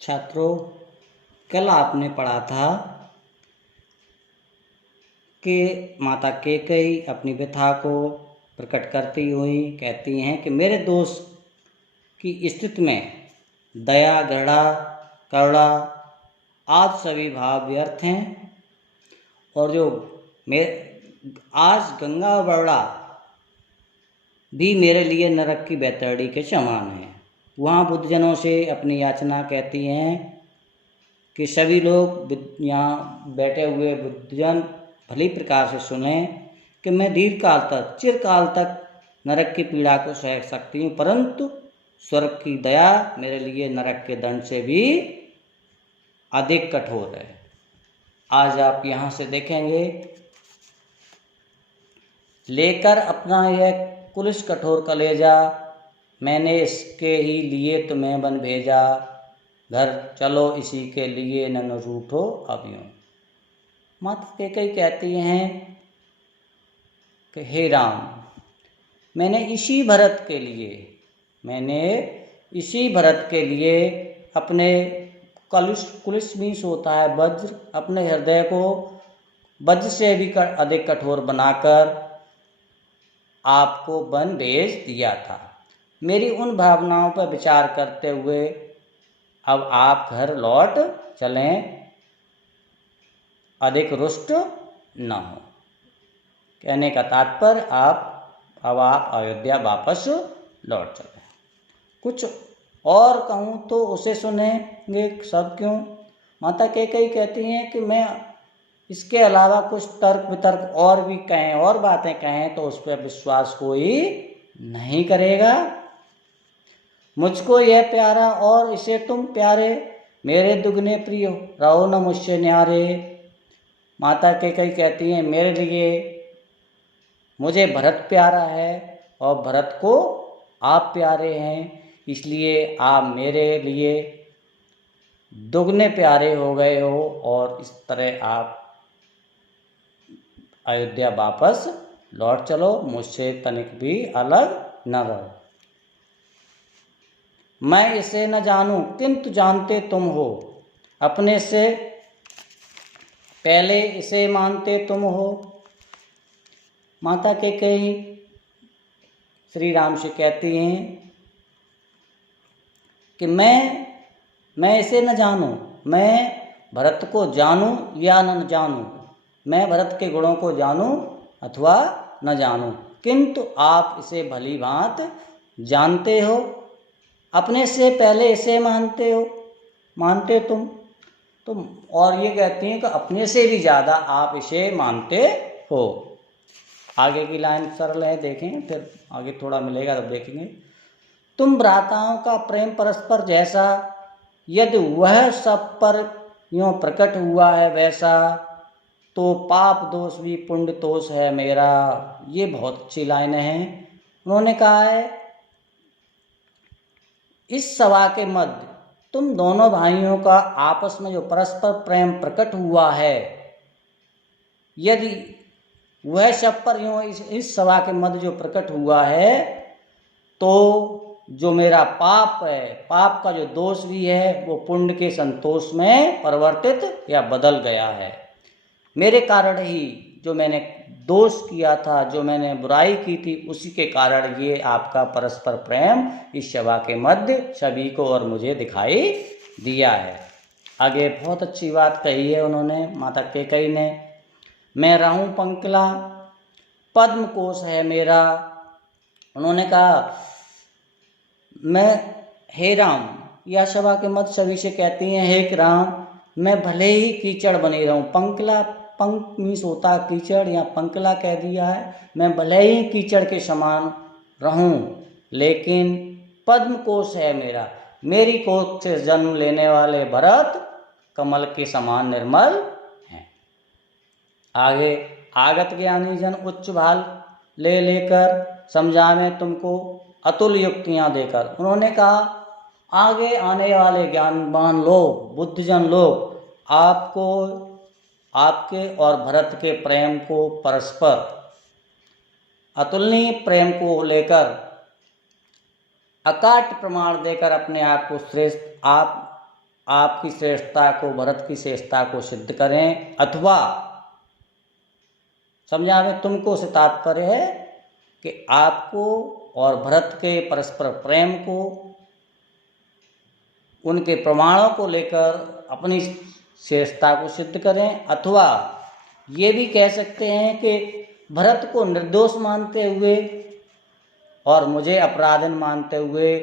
छात्रों, कल आपने पढ़ा था कि माता कैकेयी अपनी व्यथा को प्रकट करती हुई कहती हैं कि मेरे दोस्त की स्थिति में दया, घृणा, करुणा आदि सभी भाव व्यर्थ हैं और जो आज गंगा और बरड़ा भी मेरे लिए नरक की बैतरणी के समान है। वहाँ बुद्धजनों से अपनी याचना कहती हैं कि सभी लोग यहाँ बैठे हुए बुद्धजन भली प्रकार से सुने कि मैं दीर्घकाल तक, चिरकाल तक नरक की पीड़ा को सह सकती हूँ, परंतु स्वर्ग की दया मेरे लिए नरक के दंड से भी अधिक कठोर है। आज आप यहाँ से देखेंगे, लेकर अपना यह कुलिश कठोर कलेजा, मैंने इसके ही लिए तुम्हें बन भेजा, घर चलो इसी के लिए न रूठो अब यूं। माता कैकेयी कहती हैं कि हे राम, मैंने इसी भरत के लिए अपने कुलिश मीन्स होता है वज्र, अपने हृदय को वज्र से भी अधिक कठोर बनाकर आपको वन भेज दिया था। मेरी उन भावनाओं पर विचार करते हुए अब आप घर लौट चलें, अधिक रुष्ट न हो। कहने का तात्पर्य अब आप अयोध्या वापस लौट चलें। कुछ और कहूँ तो उसे सुनेंगे सब क्यों। माता कैकेयी कहती हैं कि मैं इसके अलावा कुछ तर्क वितर्क और भी कहें और बातें कहें तो उस पर विश्वास कोई नहीं करेगा। मुझको यह प्यारा और इसे तुम प्यारे, मेरे दुगने प्रिय रहो न मुझसे न्यारे। माता कैकेयी कहती हैं मेरे लिए मुझे भरत प्यारा है और भरत को आप प्यारे हैं, इसलिए आप मेरे लिए दुगने प्यारे हो गए हो और इस तरह आप अयोध्या वापस लौट चलो, मुझसे तनिक भी अलग न रहो। मैं इसे न जानूं किंतु जानते तुम हो, अपने से पहले इसे मानते तुम हो। माता कैकेयी श्री राम से कहती हैं कि मैं इसे न जानूं, मैं भरत को जानूं या न जानूं, मैं भरत के गुणों को जानूं अथवा न जानूं, किंतु आप इसे भली भांति जानते हो, अपने से पहले इसे मानते तुम और ये कहती हैं कि अपने से भी ज़्यादा आप इसे मानते हो। आगे की लाइन सरल है, देखें, फिर आगे थोड़ा मिलेगा तब देखेंगे। तुम भ्राताओं का प्रेम परस्पर जैसा, यदि वह सब पर यूँ प्रकट हुआ है वैसा, तो पाप दोष भी पुण्य दोष है मेरा। ये बहुत अच्छी लाइनें हैं। उन्होंने कहा है इस सभा के मध्य तुम दोनों भाइयों का आपस में जो परस्पर प्रेम प्रकट हुआ है, यदि वह सब पर यूँ इस सभा के मध्य जो प्रकट हुआ है, तो जो मेरा पाप है, पाप का जो दोष भी है, वो पुण्य के संतोष में परिवर्तित या बदल गया है। मेरे कारण ही जो मैंने दोष किया था, जो मैंने बुराई की थी, उसी के कारण ये आपका परस्पर प्रेम इस सभा के मध्य सभी को और मुझे दिखाई दिया है। आगे बहुत अच्छी बात कही है उन्होंने, माता कैकेयी ने। मैं रहूं पंकिला, पद्म कोश है मेरा। उन्होंने कहा मैं, हे राम, या सभा के मध्य सभी से कहती हैं हे राम, मैं भले ही कीचड़ बनी रहूं। पंकिला, पंक मीन्स होता है कीचड़, या पंकिला कह दिया है। मैं भले ही कीचड़ के समान रहूं, लेकिन पद्म कोश है मेरा, मेरी कोख से जन्म लेने वाले भरत कमल के समान निर्मल हैं। आगे आगत ज्ञानी जन उच्च भाल लेकर समझावें तुमको अतुल युक्तियां देकर। उन्होंने कहा आगे आने वाले ज्ञानवान लोग, बुद्धजन लोग आपको, आपके और भरत के प्रेम को, परस्पर अतुलनीय प्रेम को लेकर अकाट प्रमाण देकर अपने आप को श्रेष्ठ, आप आपकी श्रेष्ठता को, भरत की श्रेष्ठता को सिद्ध करें, अथवा समझा में तुमको से तात्पर्य है कि आपको और भरत के परस्पर प्रेम को, उनके प्रमाणों को लेकर अपनी श्रेष्ठता को सिद्ध करें, अथवा ये भी कह सकते हैं कि भरत को निर्दोष मानते हुए और मुझे अपराधीन मानते हुए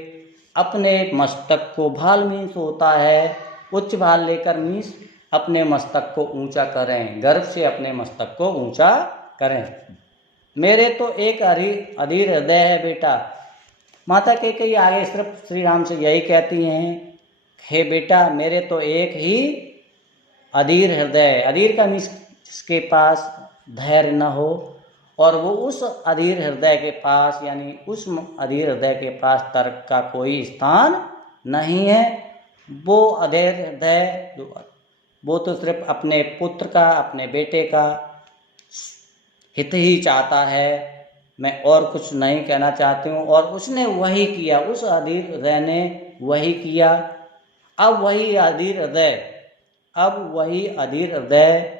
अपने मस्तक को, भाल मीन्स होता है उच्च भाल लेकर, मीन्स अपने मस्तक को ऊंचा करें, गर्व से अपने मस्तक को ऊंचा करें। मेरे तो एक अधीर हृदय है बेटा। माता कैकेयी आगे सिर्फ श्री राम से यही कहती हैं, हे बेटा मेरे तो एक ही अधीर हृदय। अधीर का मीन्स जिसके पास धैर्य न हो, और वो उस अधीर हृदय के पास, यानी उस अधीर हृदय के पास तर्क का कोई स्थान नहीं है। वो अधीर हृदय वो तो सिर्फ अपने पुत्र का, अपने बेटे का हित ही चाहता है। मैं और कुछ नहीं कहना चाहती हूँ। और उसने वही किया, उस अधीर हृदय ने वही किया। अब वही अधीर हृदय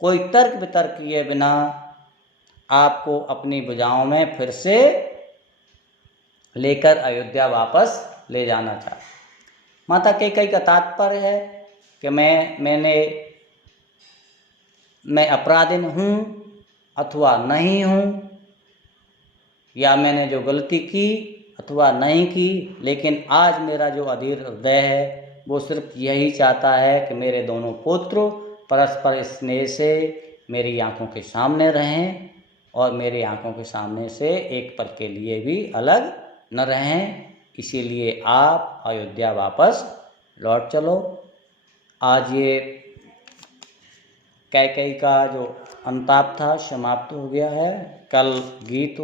कोई तर्क वितर्क किए बिना आपको अपनी भुजाओं में फिर से लेकर अयोध्या वापस ले जाना चाहता। माता कैकेयी का तात्पर्य है कि मैं अपराधीन हूँ अथवा नहीं हूँ, या मैंने जो गलती की अथवा नहीं की, लेकिन आज मेरा जो अधीर हृदय है वो सिर्फ यही चाहता है कि मेरे दोनों पुत्र परस्पर स्नेह से मेरी आंखों के सामने रहें, और मेरी आंखों के सामने से एक पल के लिए भी अलग न रहें। इसीलिए आप अयोध्या वापस लौट चलो। आज ये कैकेयी का जो अंताप था समाप्त हो गया है। कल गीत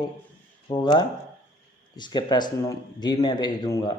होगा, इसके प्रश्न भी मैं भेज दूंगा।